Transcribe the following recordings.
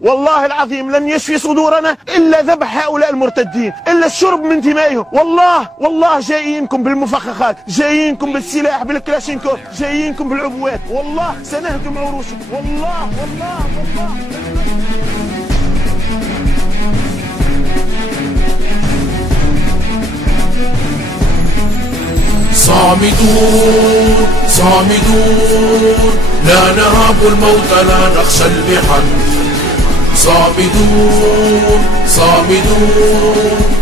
والله العظيم لن يشفي صدورنا إلا ذبح هؤلاء المرتدين، إلا الشرب من دمائهم. والله جايينكم بالمفخخات، جايينكم بالسلاح بالكلاشينكوف، جايينكم بالعبوات، والله سنهدم عروشكم، والله. صامدون لا نهاب الموت لا نخشى المحن. صامدون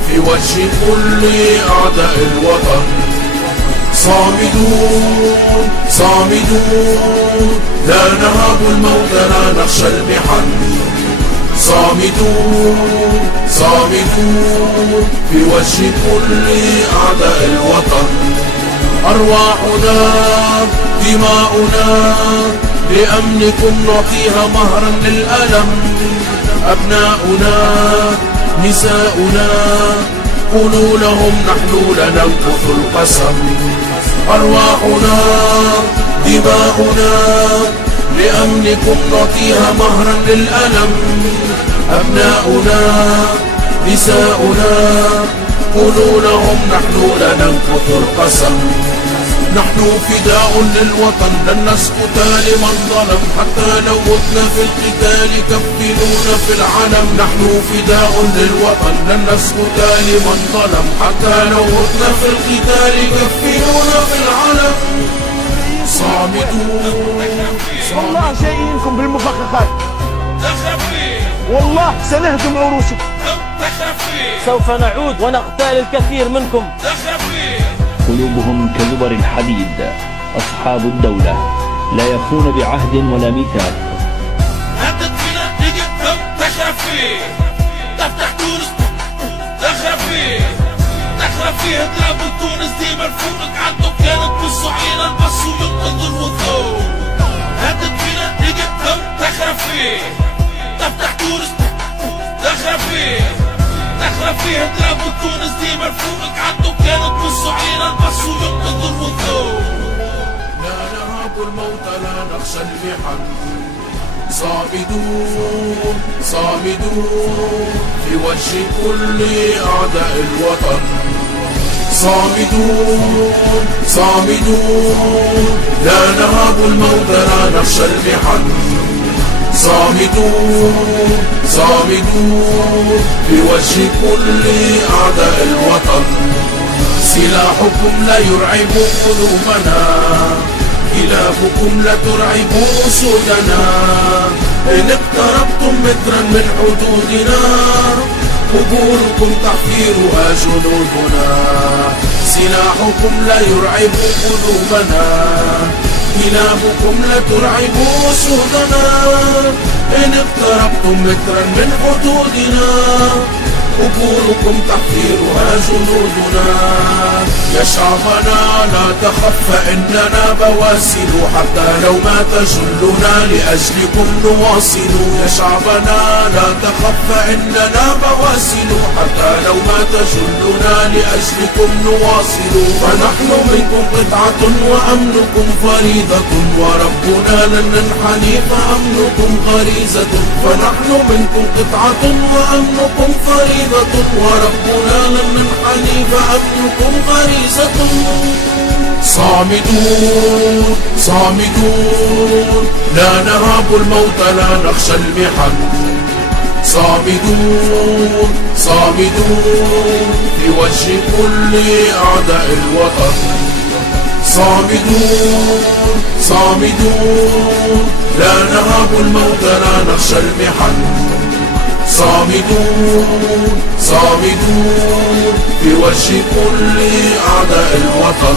في وجه كل أعداء الوطن. صامدون لا نهاب الموت لا نخشى المحن. صامدون في وجه كل أعداء الوطن. أرواحنا دماؤنا لأمنكم نعطيها مهرا للألم. أبناؤنا نساؤنا قولوا لهم نحن لننقض القسم. أرواحنا دماؤنا لأمنكم نعطيها مهرا للألم. أبناؤنا نساؤنا قولوا لهم نحن لننقض القسم. نحن فداء للوطن لن نسكت لمن ظلم، حتى لو متنا في القتال كفنونا في العلم. نحن فداء للوطن لن نسكت لمن ظلم، حتى لو متنا في القتال كفنونا في العلم. صامدون والله جايينكم بالمفخخات، والله سنهدم عروشكم. سوف نعود ونغتال الكثير منكم. قلوبهم كزبر الحديد، أصحاب الدولة لا يفون بعهد ولا ميثاق. هدت فينا نجدهم تخرب فيه، تفتح تونس تخرب فيه، تخرب فيه اضرب تونس ديما الفوقك عنده كانت بالصعيدة البص وينقذ الوثوق. هدت فينا نجدهم تخرب فيه، تفتح تونس تخرب فيه، تخرب فيه اضرب تونس ديما الفوقك عنده كانت بالصعيدة البص وينقذ الوثوق. لا نهاب الموت لا نخشى المحن. صامدون في وجه كل أعداء الوطن. صامدون لا نهاب الموت لا نخشى المحن. صامدون في وجه كل أعداء الوطن. سلاحكم لا يرعب قلوبنا، كلابكم لا ترعب أسودنا. إن اقتربتم مترا من حدودنا قبوركم تحفيرها جنودنا. سلاحكم لا يرعب قلوبنا، كلابكم لا ترعب أسودنا. إن اقتربتم مترا من حدودنا قبوركم تحفيرها جنودنا. يا شعبنا لا تخف فإننا بواسل، حتى لو ما تجلنا لأجلكم نواصل. يا شعبنا لا تخف فإننا بواسل، حتى لو ما تجلنا لأجلكم نواصل. فنحن منكم قطعة وأمنكم فريضة، وربنا لن ننحني فأمنكم غريزة. فنحن منكم قطعة وأمنكم فريضة، وربنا لن ننحني فأمنكم غريزة. صامدون لا نهاب الموت لا نخشى المحن. صامدون في وجه كل أعداء الوطن. صامدون لا نهاب الموت لا نخشى المحن. صامدون في وجه كل أعداء الوطن.